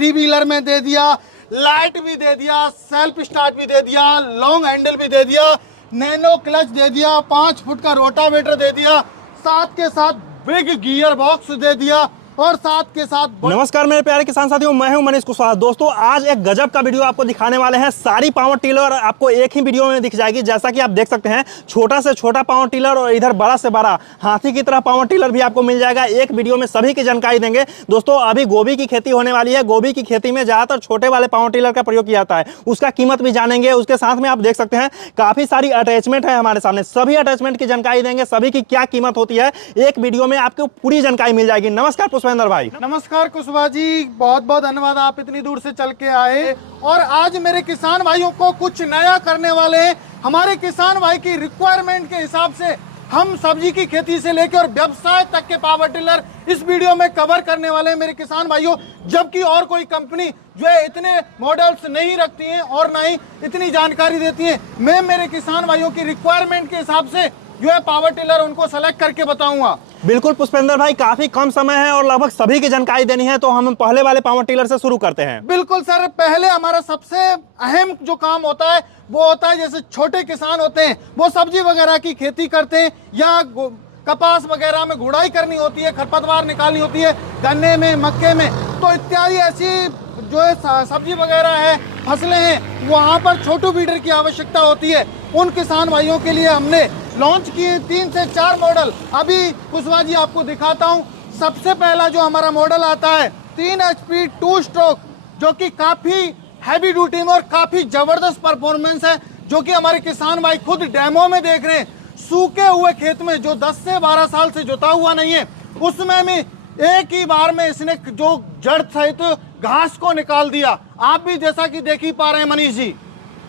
Three wheeler में दे दिया, light भी दे दिया, सेल्फ स्टार्ट भी दे दिया, लॉन्ग हैंडल भी दे दिया, नैनो क्लच दे दिया, 5 फुट का रोटावेटर दे दिया, साथ के साथ बिग गियर बॉक्स दे दिया और साथ के साथ। नमस्कार मेरे प्यारे किसान साथियों, मैं हूं मनीष कुशवाहा। दोस्तों आज एक गजब का वीडियो आपको दिखाने वाले हैं। सारी पावर टिलर आपको एक ही वीडियो में दिख जाएगी। जैसा कि आप देख सकते हैं, छोटा से छोटा पावर टिलर और इधर बड़ा से बड़ा हाथी की तरह पावर टिलर भी आपको मिल जाएगा। एक वीडियो में सभी की जानकारी देंगे। दोस्तों अभी गोभी की खेती होने वाली है। गोभी की खेती में ज्यादातर छोटे वाले पावर टिलर का प्रयोग किया जाता है। उसका कीमत भी जानेंगे। उसके साथ में आप देख सकते हैं काफी सारी अटैचमेंट है हमारे सामने। सभी अटैचमेंट की जानकारी देंगे, सभी की क्या कीमत होती है, एक वीडियो में आपको पूरी जानकारी मिल जाएगी। नमस्कार पुष्पेंद्र भाई। नमस्कार कुशवाहा जी, बहुत बहुत धन्यवाद, आप इतनी दूर से चल के आए और आज मेरे किसान भाइयों को कुछ नया करने वाले हैं। हमारे किसान भाई की रिक्वायरमेंट के हिसाब से हम सब्जी की खेती से लेकर और व्यवसाय तक के पावर टिलर इस वीडियो में कवर करने वाले हैं मेरे किसान भाइयों। जबकि और कोई कंपनी जो है इतने मॉडल्स नहीं रखती है और ना ही इतनी जानकारी देती है। मैं मेरे किसान भाइयों की रिक्वायरमेंट के हिसाब से जो है पावर टिलर उनको सेलेक्ट करके बताऊंगा। बिल्कुल पुष्पेंद्र भाई, काफी कम समय है और लगभग सभी की जानकारी देनी है, तो हम पहले वाले पावर टिलर से शुरू करते हैं। बिल्कुल सर, पहले हमारा सबसे अहम जो काम होता है वो होता है, जैसे छोटे किसान होते हैं वो सब्जी वगैरह की खेती करते हैं या कपास वगैरह में गुड़ाई करनी होती है, खरपतवार निकालनी होती है, गन्ने में, मक्के में, तो इत्यादि ऐसी जो है सब्जी वगैरह है, फसलें हैं, वहाँ पर छोटू वीडर की आवश्यकता होती है। उन किसान भाइयों के लिए हमने लॉन्च किए 3 से 4 मॉडल। अभी कुशवाहा जी आपको दिखाता हूँ। सबसे पहला जो हमारा मॉडल आता है 3 HP 2 स्ट्रोक, जो कि काफी हैवी ड्यूटी में और काफी जबरदस्त परफॉर्मेंस है, जो कि हमारे किसान भाई खुद डेमो में देख रहे हैं। सूखे हुए खेत में जो 10 से 12 साल से जोता हुआ नहीं है, उसमें भी एक ही बार में इसने जो जड़ सहित घास को निकाल दिया। आप भी जैसा कि देख ही पा रहे हैं मनीष जी।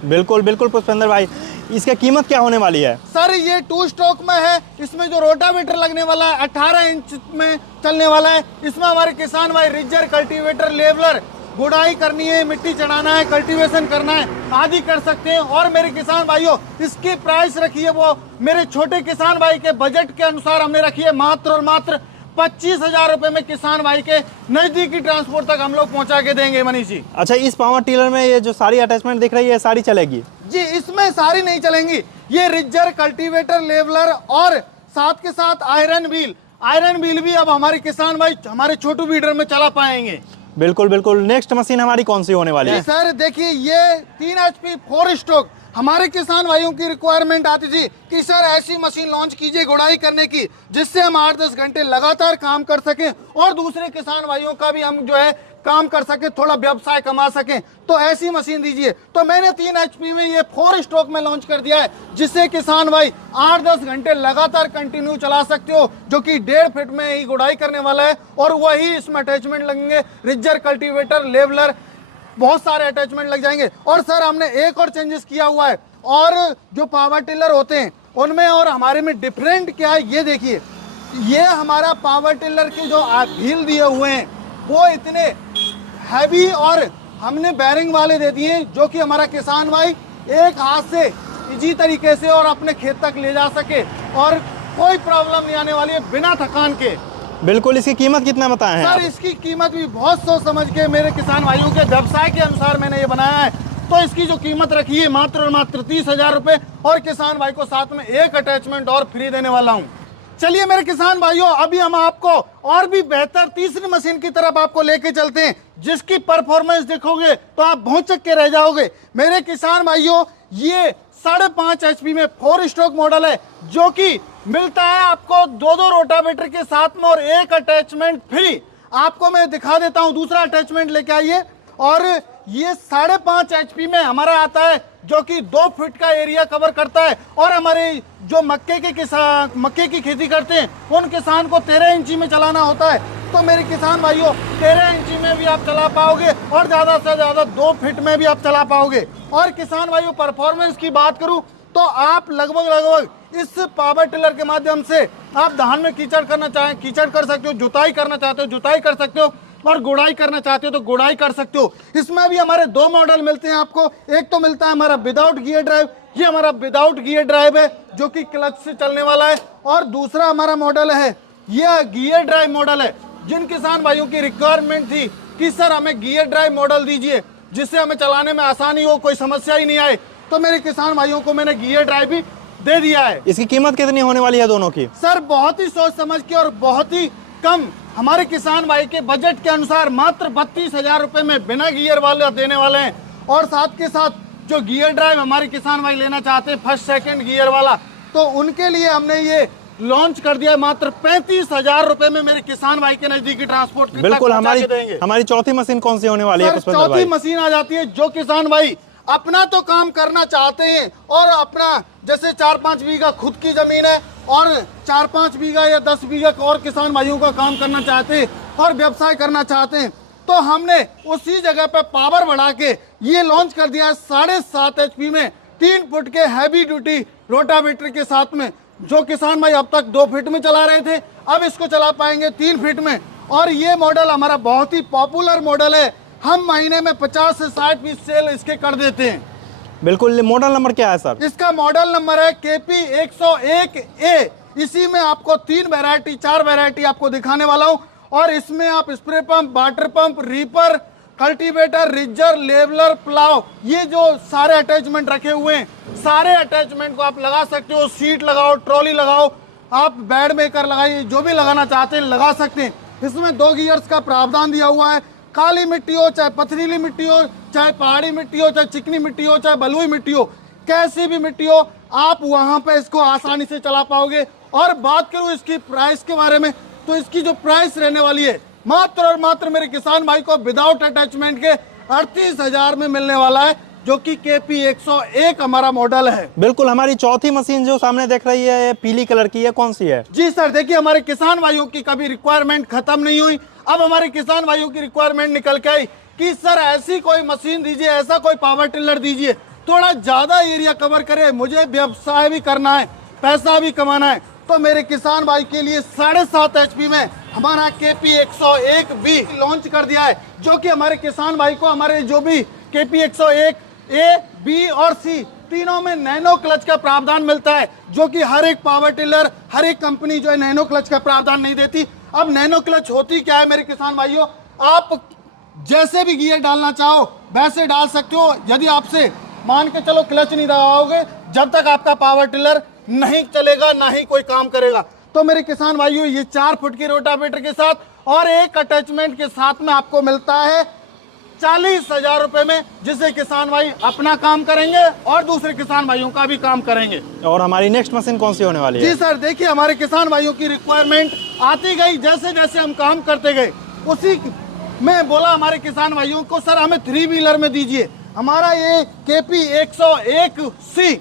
बिल्कुल बिल्कुल पुष्पेंद्र भाई, इसकी कीमत क्या होने वाली है? सर ये 2 स्ट्रोक में है। इसमें जो रोटावेटर लगने वाला है 18 इंच में चलने वाला है। इसमें हमारे किसान भाई रिजर, कल्टीवेटर, लेवलर, गुड़ाई करनी है, मिट्टी चढ़ाना है, कल्टीवेशन करना है, आदि कर सकते हैं। और मेरे किसान भाइयों, इसकी प्राइस रखी है वो मेरे छोटे किसान भाई के बजट के अनुसार हमने रखी है मात्र और मात्र 25,000 रुपए में किसान भाई के नजदीकी ट्रांसपोर्ट तक हम लोग पहुंचा के देंगे मनीष जी। अच्छा, इस पावर टिलर में ये जो सारी अटैचमेंट दिख रही है सारी चलेगी? जी, इसमें सारी नहीं चलेंगी। ये रिजर, कल्टीवेटर, लेवलर और साथ के साथ आयरन व्हील भी अब हमारे किसान भाई हमारे छोटू वीडर में चला पाएंगे। बिल्कुल बिल्कुल। नेक्स्ट मशीन हमारी कौन सी होने वाली है? सर देखिए, ये 3 HP 4 स्ट्रोक हमारे किसान भाइयों की रिक्वायरमेंट आती थी कि सर ऐसी मशीन लॉन्च कीजिए गुड़ाई करने की, जिससे हम 8-10 घंटे लगातार काम कर सकें और दूसरे किसान भाइयों का भी हम जो है काम कर सके, थोड़ा व्यवसाय कमा सकें, तो ऐसी मशीन दीजिए। तो मैंने 3 HP में ये 4 स्ट्रोक में लॉन्च कर दिया है, जिससे किसान भाई 8-10 घंटे लगातार कंटिन्यू चला सकते हो, जो कि 1.5 फीट में ही गुड़ाई करने वाला है। और वही इसमें अटैचमेंट लगेंगे, रिजर, कल्टीवेटर, लेवलर, बहुत सारे अटैचमेंट लग जाएंगे। और सर हमने एक और चेंजेस किया हुआ है, और जो पावर टिलर होते हैं उनमें और हमारे में डिफरेंट क्या है, ये देखिए। ये हमारा पावर टिलर के जो व्हील दिए हुए हैं वो इतने हैवी और हमने बैरिंग वाले दे दिए, जो कि हमारा किसान भाई एक हाथ से इजी तरीके से और अपने खेत तक ले जा सके और कोई प्रॉब्लम नहीं आने वाली है बिना थकान के। बिल्कुल। इसकी कीमत कितना बताए हैं सर? इसकी कीमत भी बहुत सोच समझ के मेरे किसान भाइयों के व्यवसाय के अनुसार मैंने ये बनाया है। तो इसकी जो कीमत रखी है मात्र और मात्र 30,000 रुपए, और किसान भाई को साथ में एक अटैचमेंट और फ्री देने वाला हूँ। चलिए मेरे किसान भाइयों, अभी हम आपको और भी बेहतर तीसरी मशीन की तरफ आपको लेके चलते हैं, जिसकी परफॉर्मेंस देखोगे तो आप भौंचक के रह जाओगे। मेरे किसान भाइयों, ये 5.5 HP में 4 स्ट्रोक मॉडल है, जो कि मिलता है आपको 2 रोटावेटर के साथ में और एक अटैचमेंट फ्री। आपको मैं दिखा देता हूं, दूसरा अटैचमेंट लेके आइए। और ये 5.5 HP में हमारा आता है, जो कि 2 फीट का एरिया कवर करता है। और हमारे जो मक्के की खेती करते हैं उन किसान को 13 इंची में चलाना होता है। तो मेरे किसान भाइयों 13 इंची में भी आप चला पाओगे और ज्यादा से ज्यादा 2 फीट में भी आप चला पाओगे। और किसान भाइयों परफॉर्मेंस की बात करूं तो आप लगभग इस पावर टिलर के माध्यम से आप धान में कीचड़ करना चाहें कीचड़ कर सकते हो, जुताई करना चाहते हो जुताई कर सकते हो, और गुड़ाई करना चाहते हो तो गुड़ाई कर सकते हो। इसमें भी हमारे 2 मॉडल मिलते हैं आपको। एक तो मिलता है हमारा विदाउट गियर ड्राइव, ये हमारा विदाउट गियर ड्राइव है, जो कि क्लच से चलने वाला है। और दूसरा हमारा मॉडल है, यह गियर ड्राइव मॉडल है। जिन किसान भाइयों की रिक्वायरमेंट थी कि सर हमें गियर ड्राइव मॉडल दीजिए जिससे हमें चलाने में आसानी हो, कोई समस्या ही नहीं आए। तो मेरे किसान भाइयों को मैंने गियर ड्राइव भी दे दिया है। इसकी कीमत कितनी होने वाली है दोनों की? सर बहुत ही सोच समझ के और बहुत ही कम हमारे किसान भाई के बजट के अनुसार मात्र 32,000 रुपए में बिना गियर वाला देने वाले हैं। और साथ के साथ जो गियर ड्राइव हमारे किसान भाई लेना चाहते हैं फर्स्ट सेकंड गियर वाला, तो उनके लिए हमने ये लॉन्च कर दिया मात्र 35,000 रुपए में मेरे किसान भाई के नजदीकी ट्रांसपोर्ट बिल्कुल। हमारी चौथी मशीन कौन सी होने वाली है? चौथी मशीन आ जाती है जो किसान भाई अपना तो काम करना चाहते हैं और अपना जैसे 4-5 बीघा खुद की जमीन है और 4-5 बीघा या 10 बीघा और किसान भाइयों का काम करना चाहते हैं और व्यवसाय करना चाहते हैं, तो हमने उसी जगह पे पावर बढ़ा के ये लॉन्च कर दिया है 7.5 HP में 3 फुट के हैवी ड्यूटी रोटावेटर के साथ में। जो किसान भाई अब तक 2 फीट में चला रहे थे अब इसको चला पाएंगे 3 फीट में। और ये मॉडल हमारा बहुत ही पॉपुलर मॉडल है, हम महीने में 50 से 60 पीस सेल इसके कर देते हैं। बिल्कुल। मॉडल नंबर क्या है सर? इसका मॉडल नंबर है KP 101A। इसी में आपको 4 वैरायटी आपको दिखाने वाला हूं और इसमें आप spray pump, water pump, reaper, cultivator, ridger, leveller, plough, ये जो सारे अटैचमेंट रखे हुए हैं, सारे अटैचमेंट को आप लगा सकते हो। सीट लगाओ, ट्रॉली लगाओ, आप बेड मेकर लगाइए, जो भी लगाना चाहते हैं लगा सकते हैं। इसमें 2 गियर्स का प्रावधान दिया हुआ है। काली मिट्टी हो, चाहे पथरीली मिट्टी हो, चाहे पहाड़ी मिट्टी हो, चाहे चिकनी मिट्टी हो, चाहे बलुई मिट्टी हो, कैसी भी मिट्टी हो, आप वहां पे इसको आसानी से चला पाओगे। और बात करूं इसकी प्राइस के बारे में, तो इसकी जो प्राइस रहने वाली है मात्र और मात्र मेरे किसान भाई को विदाउट अटैचमेंट के 38,000 में मिलने वाला है, जो कि KP 101 हमारा मॉडल है। बिल्कुल। हमारी चौथी मशीन जो सामने देख रही है ये पीली कलर की है, कौन सी है? जी सर, देखिए हमारे किसान भाइयों की कभी रिक्वायरमेंट खत्म नहीं हुई। अब हमारे किसान भाइयों की रिक्वायरमेंट निकल के आई कि सर ऐसी कोई मशीन दीजिए, ऐसा कोई पावर टिलर दीजिए थोड़ा ज्यादा एरिया कवर करे, मुझे व्यवसाय भी करना है, पैसा भी कमाना है। तो मेरे किसान भाई के लिए 7.5 HP में हमारा KP 101B लॉन्च कर दिया है, जो कि हमारे किसान भाई को हमारे जो भी KP 101A, B और C तीनों में नैनो क्लच का प्रावधान मिलता है, जो कि हर एक पावर टिलर, हर एक कंपनी जो है नैनो क्लच का प्रावधान नहीं देती। अब नैनो क्लच होती क्या है मेरे किसान भाइयों, आप जैसे भी गियर डालना चाहो वैसे डाल सकते हो। यदि आपसे मान के चलो क्लच नहीं दबाओगे, जब तक आपका पावर टिलर नहीं चलेगा ना ही कोई काम करेगा। तो मेरे किसान भाइयों ये 4 फुट की रोटावेटर के साथ और एक अटैचमेंट के साथ में आपको मिलता है 40,000 रुपए में, जिससे किसान भाई अपना काम करेंगे और दूसरे किसान भाइयों का भी काम करेंगे। और हमारी नेक्स्ट मशीन कौन सी होने वाली है? जी सर, देखिए हमारे किसान भाइयों की रिक्वायरमेंट आती गई, जैसे जैसे हम काम करते गए उसी में बोला हमारे किसान भाइयों को सर हमें 3 व्हीलर में दीजिए। हमारा ये KP 101C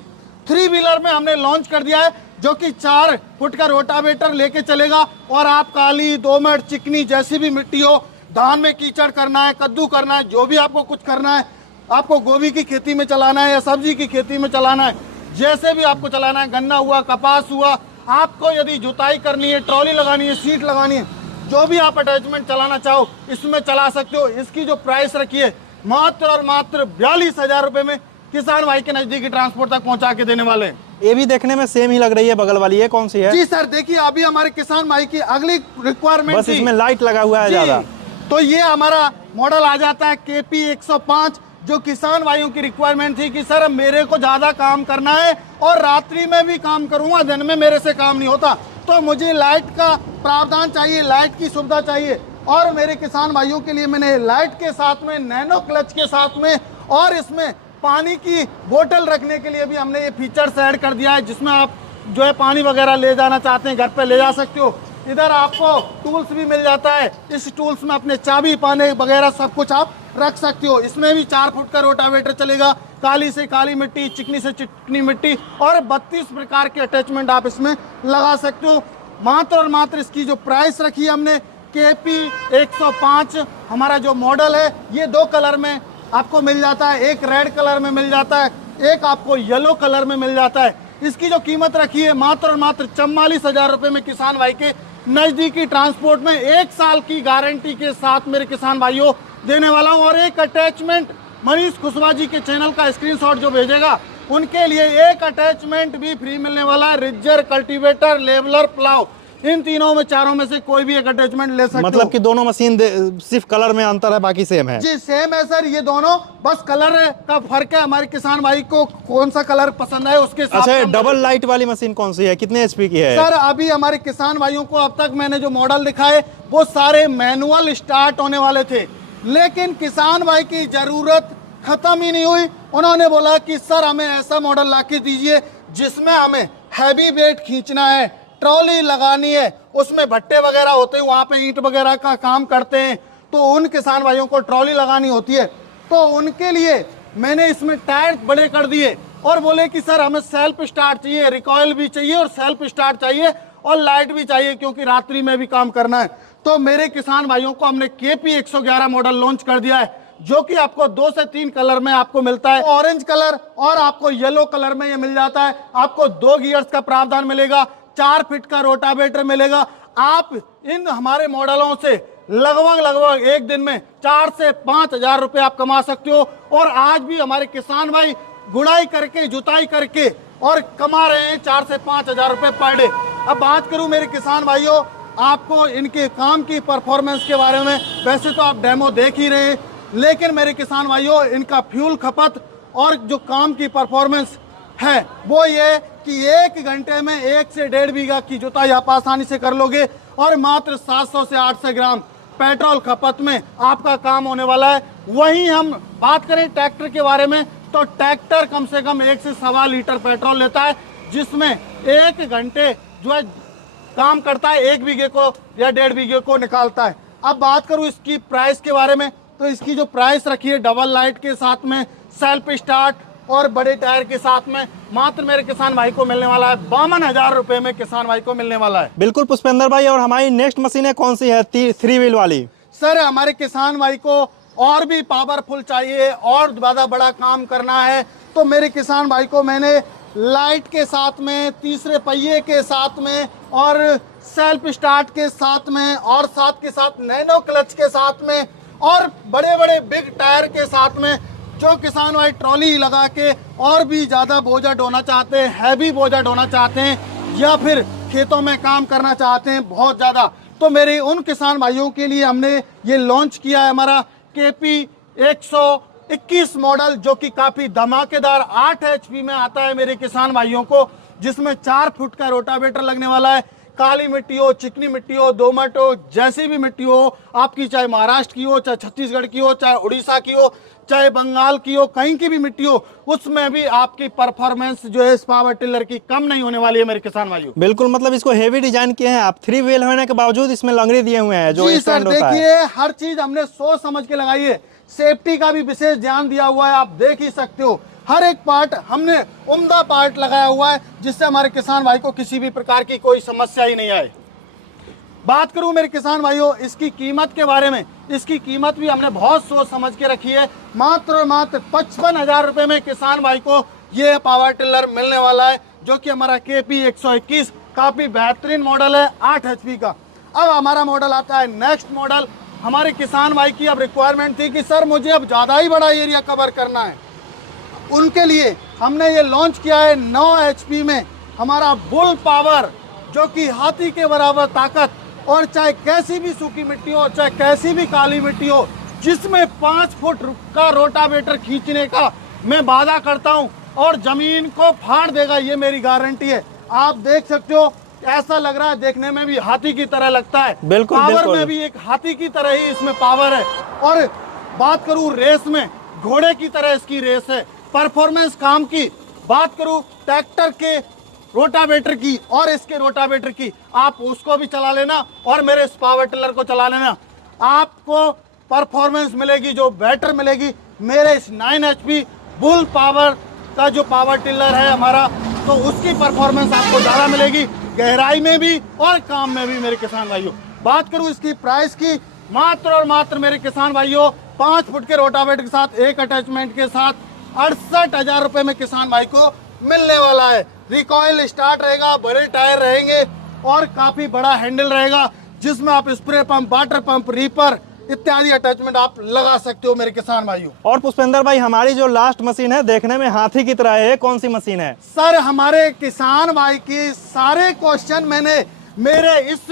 3 व्हीलर में हमने लॉन्च कर दिया है, जो कि 4 फुट का रोटावेटर लेके चलेगा और आप काली, दोमट, चिकनी जैसी भी मिट्टी हो, धान में कीचड़ करना है, कद्दू करना है, जो भी आपको कुछ करना है, आपको गोभी की खेती में चलाना है या सब्जी की खेती में चलाना है, जैसे भी आपको चलाना है, गन्ना हुआ, कपास हुआ, आपको यदि जुताई करनी है, ट्रॉली लगानी है, सीट लगानी है, जो भी आप अटैचमेंट चलाना चाहो इसमें चला सकते हो। इसकी जो प्राइस रखी है मात्र और मात्र 42,000 रुपए में किसान भाई के नजदीकी ट्रांसपोर्ट तक पहुंचा के देने वाले हैं। ये भी देखने में सेम ही लग रही है, बगल वाली है, कौन सी है? जी सर, देखिए अभी हमारे किसान भाई की अगली रिक्वायरमेंट बस इसमें लाइट लगा हुआ है ज्यादा। तो ये हमारा मॉडल आ जाता है KP 105, जो किसान भाइयों की रिक्वायरमेंट थी कि सर मेरे को ज्यादा काम करना है और रात्रि में भी काम करूंगा, दिन में मेरे से काम नहीं होता, तो मुझे लाइट का प्रावधान चाहिए, लाइट की सुविधा चाहिए। और मेरे किसान भाइयों के लिए मैंने लाइट के साथ में, नैनो क्लच के साथ में और इसमें पानी की बोतल रखने के लिए भी हमने ये फीचर्स ऐड कर दिया है, जिसमें आप जो है पानी वगैरह ले जाना चाहते हैं घर पे ले जा सकते हो। इधर आपको टूल्स भी मिल जाता है, इस टूल्स में अपने चाबी, पानी वगैरह सब कुछ आप रख सकते हो। इसमें भी 4 फुट का रोटावेटर चलेगा, काली से काली मिट्टी, चिकनी से चिकनी मिट्टी और 32 प्रकार के अटैचमेंट आप इसमें लगा सकते हो। मात्र और मात्र इसकी जो प्राइस रखी है हमने KP 105 हमारा जो मॉडल है, ये 2 कलर में आपको मिल जाता है, एक रेड कलर में मिल जाता है, एक आपको येलो कलर में मिल जाता है। इसकी जो कीमत रखी है मात्र और मात्र 44,000 रुपए में किसान भाई के नजदीकी ट्रांसपोर्ट में 1 साल की गारंटी के साथ मेरे किसान भाइयों देने वाला हूं। और एक अटैचमेंट मनीष कुशवाहा जी के चैनल का स्क्रीनशॉट जो भेजेगा उनके लिए एक अटैचमेंट भी फ्री मिलने वाला है, रिजर, कल्टीवेटर, लेवलर, प्लाव, इन तीनों में चारों में से कोई भी एक अटैचमेंट ले सकते हो। मतलब कि दोनों मशीन सिर्फ कलर में अंतर है, बाकी सेम है। जी सेम है सर, ये दोनों बस कलर का फर्क है। हमारे किसान भाई को कौन सा कलर पसंद है उसके हिसाब से। अच्छा, डबल लाइट वाली मशीन कौन सी है, कितने एचपी की है? सर अभी हमारे किसान भाइयों को अब तक मैंने जो मॉडल दिखाए वो सारे मैनुअल स्टार्ट होने वाले थे, लेकिन किसान भाई की जरूरत खत्म ही नहीं हुई। उन्होंने बोला कि सर हमें ऐसा मॉडल ला के दीजिए जिसमें हमें हैवी वेट खींचना है, ट्रॉली लगानी है, उसमें भट्टे वगैरह होते हैं, वहाँ पे ईंट वगैरह का काम करते हैं, तो उन किसान भाइयों को ट्रॉली लगानी होती है। तो उनके लिए मैंने इसमें टायर बड़े कर दिए और बोले कि सर हमें सेल्फ स्टार्ट चाहिए, रिकॉइल भी चाहिए और सेल्फ स्टार्ट चाहिए और लाइट भी चाहिए, क्योंकि रात्रि में भी काम करना है। तो मेरे किसान भाइयों को हमने KP 111 मॉडल लॉन्च कर दिया है, जो कि आपको 2 से 3 कलर में आपको मिलता है। ऑरेंज कलर और आपको येलो कलर में ये मिल जाता है। आपको 2 गियर्स का प्रावधान मिलेगा, 4 फीट का रोटावेटर मिलेगा। आप इन हमारे मॉडलों से लगभग एक दिन में 4 से 5 हजार रुपए आप कमा सकते हो। और आज भी हमारे किसान भाई गुड़ाई करके, जुताई करके और कमा रहे हैं 4 से 5 हजार रुपए पर डे। अब बात करूं मेरे किसान भाइयों आपको इनके काम की परफॉर्मेंस के बारे में, वैसे तो आप डेमो देख ही रहे हैं, लेकिन मेरे किसान भाइयों इनका फ्यूल खपत और जो काम की परफॉर्मेंस है वो ये कि 1 घंटे में 1 से 1.5 बीघा की जुताई आप आसानी से कर लोगे और मात्र 700 से 800 ग्राम पेट्रोल खपत में आपका काम होने वाला है। वहीं हम बात करें ट्रैक्टर के बारे में, तो ट्रैक्टर कम से कम 1 से 1.25 लीटर पेट्रोल लेता है, जिसमें 1 घंटे जो है काम करता है, 1 बीघे को या 1.5 बीघे को निकालता है। अब बात करूं इसकी प्राइस के बारे में, तो इसकी जो प्राइस रखी है डबल लाइट के साथ में, सेल्फ स्टार्ट और बड़े टायर के साथ में, मात्र मेरे किसान भाई को मिलने वाला है 52,000 रुपए में किसान भाई को मिलने वाला है। बिल्कुल पुष्पेंद्र भाई, और हमारी नेक्स्ट मशीन है कौन सी है? 3 व्हील वाली। सर हमारे किसान भाई को और भी पावरफुल चाहिए और ज्यादा बड़ा काम करना है, तो मेरे किसान भाई को मैंने लाइट के साथ में, तीसरे पहिए के साथ में और सेल्फ स्टार्ट के साथ में और साथ के साथ नैनो क्लच के साथ में और बड़े बड़े बिग टायर के साथ में, जो किसान भाई ट्रॉली लगा के और भी ज़्यादा बोझा ढोना चाहते हैं, हैवी बोझा ढोना चाहते हैं या फिर खेतों में काम करना चाहते हैं बहुत ज़्यादा, तो मेरे उन किसान भाइयों के लिए हमने ये लॉन्च किया है हमारा KP 121 मॉडल, जो कि काफ़ी धमाकेदार 8 HP में आता है मेरे किसान भाइयों को, जिसमें 4 फुट का रोटावेटर लगने वाला है। काली मिट्टी हो, चिकनी मिट्टी हो, दोमट हो, जैसी भी मिट्टी हो आपकी, चाहे महाराष्ट्र की हो, चाहे छत्तीसगढ़ की हो, चाहे उड़ीसा की हो, चाहे बंगाल की हो, कहीं की भी मिट्टी हो, उसमें भी आपकी परफॉर्मेंस जो है इस पावर टिलर की कम नहीं होने वाली है मेरे किसान भाइयों। बिल्कुल, मतलब इसको हेवी डिजाइन किए हैं आप, 3 व्हील होने के बावजूद इसमें लंगड़ी दिए हुए हैं जो सर देखिए हर चीज हमने सोच समझ के लगाई है, सेफ्टी का भी विशेष ध्यान दिया हुआ है, आप देख ही सकते हो। हर एक पार्ट हमने उम्दा पार्ट लगाया हुआ है, जिससे हमारे किसान भाई को किसी भी प्रकार की कोई समस्या ही नहीं आए। बात करूं मेरे किसान भाइयों इसकी कीमत के बारे में, इसकी कीमत भी हमने बहुत सोच समझ के रखी है। मात्र और मात्र 55,000 रुपए में किसान भाई को ये पावर टिलर मिलने वाला है, जो कि हमारा KP 121 काफी बेहतरीन मॉडल है 8 HP का। अब हमारा मॉडल आता है नेक्स्ट मॉडल। हमारे किसान भाई की अब रिक्वायरमेंट थी कि सर मुझे अब ज़्यादा ही बड़ा एरिया कवर करना है, उनके लिए हमने ये लॉन्च किया है 9 HP में हमारा बुल पावर, जो कि हाथी के बराबर ताकत, और चाहे कैसी भी सूखी मिट्टी हो, चाहे कैसी भी काली मिट्टी हो, जिसमें 5 फुट का रोटावेटर खींचने का मैं वादा करता हूं और जमीन को फाड़ देगा, ये मेरी गारंटी है। आप देख सकते हो ऐसा लग रहा है, देखने में भी हाथी की तरह लगता है, बिल्कुल, पावर बिल्कुल। में भी एक हाथी की तरह ही इसमें पावर है। और बात करूं रेस में, घोड़े की तरह इसकी रेस है। परफॉर्मेंस काम की बात करूं ट्रैक्टर के रोटावेटर की और इसके रोटावेटर की, आप उसको भी चला लेना और मेरे इस पावर टिलर को चला लेना, आपको परफॉर्मेंस मिलेगी जो बेटर मिलेगी। मेरे इस 9 HP बुल पावर का जो पावर टिलर है हमारा, तो उसकी परफॉर्मेंस आपको ज़्यादा मिलेगी, गहराई में भी और काम में भी मेरे किसान भाइयों। बात करूं इसकी प्राइस की, मात्र और मात्र मेरे किसान भाइयों 5 फुट के रोटावेटर के साथ, एक अटैचमेंट के साथ 68,000 रुपए में किसान भाई को मिलने वाला है। रिकॉइल स्टार्ट रहेगा, बड़े टायर रहेंगे और काफी बड़ा हैंडल रहेगा, जिसमें आप spray pump, water pump, reaper इत्यादि अटैचमेंट आप लगा सकते हो मेरे किसान भाइयों। और पुष्पेंद्र भाई, हमारी जो लास्ट मशीन है देखने में हाथी की तरह है, कौन सी मशीन है? सर हमारे किसान भाई की सारे क्वेश्चन मैंने मेरे इस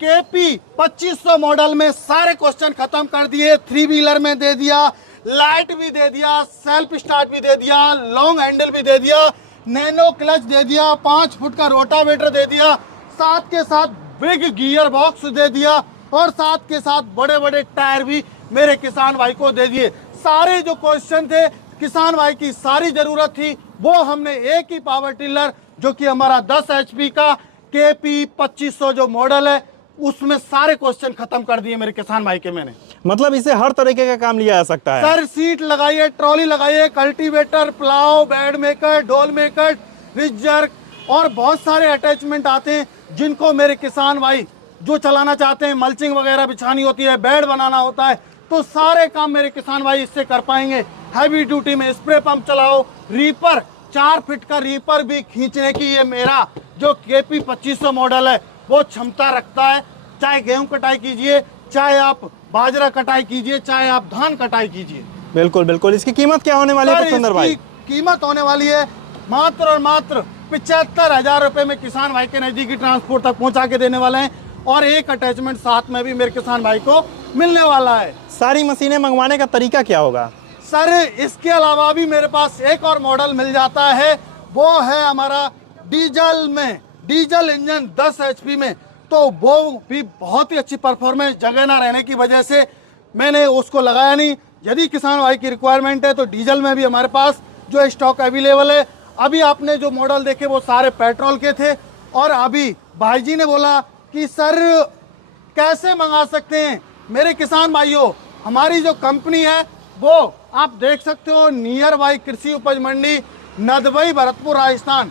केपी 2500 मॉडल में सारे क्वेश्चन खत्म कर दिए। 3 व्हीलर में दे दिया, लाइट भी दे दिया, सेल्फ स्टार्ट भी दे दिया, लॉन्ग हैंडल भी दे दिया, नैनो क्लच दे दिया, 5 फुट का रोटावेटर दे दिया, साथ के साथ बिग गियर बॉक्स दे दिया और साथ के साथ बड़े बड़े टायर भी मेरे किसान भाई को दे दिए। सारे जो क्वेश्चन थे, किसान भाई की सारी जरूरत थी, वो हमने एक ही पावर टिलर जो कि हमारा 10 HP का केपी 2500 जो मॉडल है उसमें सारे क्वेश्चन खत्म कर दिए मेरे किसान भाई के मैंने। मतलब इसे हर तरीके का काम लिया जा सकता है। सर सीट लगाइए, ट्रॉली लगाइए, कल्टीवेटर, प्लाव, बेड मेकर, डोल मेकर, रिजर और बहुत सारे अटैचमेंट आते हैं जिनको मेरे किसान भाई जो चलाना चाहते हैं, मल्चिंग वगैरह बिछानी होती है, बेड बनाना होता है, तो सारे काम मेरे किसान भाई इससे कर पाएंगे। हैवी ड्यूटी में स्प्रे पंप चलाओ, रीपर 4 फीट का रीपर भी खींचने की ये मेरा जो केपी 2500 मॉडल है वो क्षमता रखता है। चाहे गेहूं कटाई कीजिए, चाहे आप बाजरा कटाई कीजिए, चाहे आप धान कटाई कीजिए। बिल्कुल बिल्कुल। इसकी कीमत क्या होने वाली है पुष्पेंद्र भाई? कीमत होने वाली है मात्र और मात्र 75,000 रुपए में किसान भाई के नजदीकी ट्रांसपोर्ट तक पहुंचा के देने वाले हैं और एक अटैचमेंट साथ में भी मेरे किसान भाई को मिलने वाला है। सारी मशीनें मंगवाने का तरीका क्या होगा? सर इसके अलावा भी मेरे पास एक और मॉडल मिल जाता है, वो है हमारा डीजल में, डीजल इंजन 10 HP में, तो वो भी बहुत ही अच्छी परफॉर्मेंस, जगह ना रहने की वजह से मैंने उसको लगाया नहीं। यदि किसान भाई की रिक्वायरमेंट है तो डीजल में भी हमारे पास जो स्टॉक अवेलेबल है। अभी आपने जो मॉडल देखे वो सारे पेट्रोल के थे और अभी भाई जी ने बोला कि सर कैसे मंगा सकते हैं। मेरे किसान भाइयों, हमारी जो कंपनी है वो आप देख सकते हो नियर बाई कृषि उपज मंडी, नदबई, भरतपुर, राजस्थान,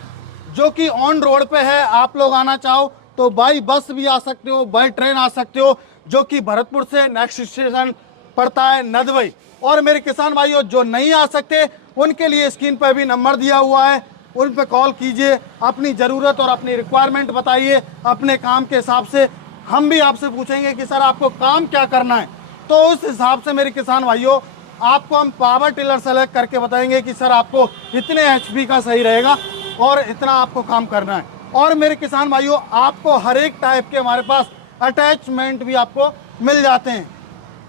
जो कि ऑन रोड पे है। आप लोग आना चाहो तो बाई बस भी आ सकते हो, बाई ट्रेन आ सकते हो, जो कि भरतपुर से नेक्स्ट स्टेशन पड़ता है नदबई। और मेरे किसान भाइयों जो नहीं आ सकते उनके लिए स्क्रीन पर भी नंबर दिया हुआ है, उन पे कॉल कीजिए, अपनी ज़रूरत और अपनी रिक्वायरमेंट बताइए। अपने काम के हिसाब से हम भी आपसे पूछेंगे कि सर आपको काम क्या करना है, तो उस हिसाब से मेरे किसान भाइयों आपको हम पावर टिलर सेलेक्ट करके बताएंगे कि सर आपको इतने HP का सही रहेगा और इतना आपको काम करना है। और मेरे किसान भाइयों आपको हर एक टाइप के हमारे पास अटैचमेंट भी आपको मिल जाते हैं।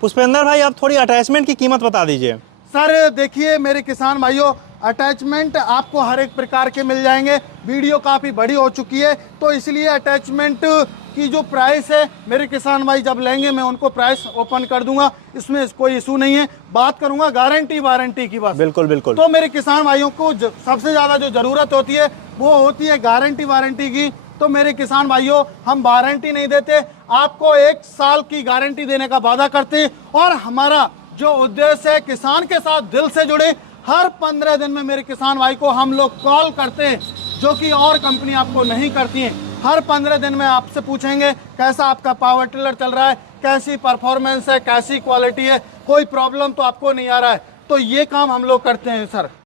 पुष्पेंद्र भाई आप थोड़ी अटैचमेंट की कीमत बता दीजिए। सर देखिए मेरे किसान भाइयों, अटैचमेंट आपको हर एक प्रकार के मिल जाएंगे। वीडियो काफ़ी बड़ी हो चुकी है तो इसलिए अटैचमेंट की जो प्राइस है मेरे किसान भाई जब लेंगे मैं उनको प्राइस ओपन कर दूंगा, इसमें कोई इशू नहीं है। बात करूंगा गारंटी वारंटी की बस। बिल्कुल बिल्कुल। तो मेरे किसान भाइयों को सबसे ज़्यादा जो ज़रूरत होती है वो होती है गारंटी वारंटी की। तो मेरे किसान भाइयों हम वारंटी नहीं देते, आपको 1 साल की गारंटी देने का वादा करते हैं और हमारा जो उद्देश्य है किसान के साथ दिल से जुड़े। हर 15 दिन में मेरे किसान भाई को हम लोग कॉल करते हैं, जो कि और कंपनी आपको नहीं करती है। हर 15 दिन में आपसे पूछेंगे कैसा आपका पावर टिलर चल रहा है, कैसी परफॉर्मेंस है, कैसी क्वालिटी है, कोई प्रॉब्लम तो आपको नहीं आ रहा है। तो ये काम हम लोग करते हैं सर।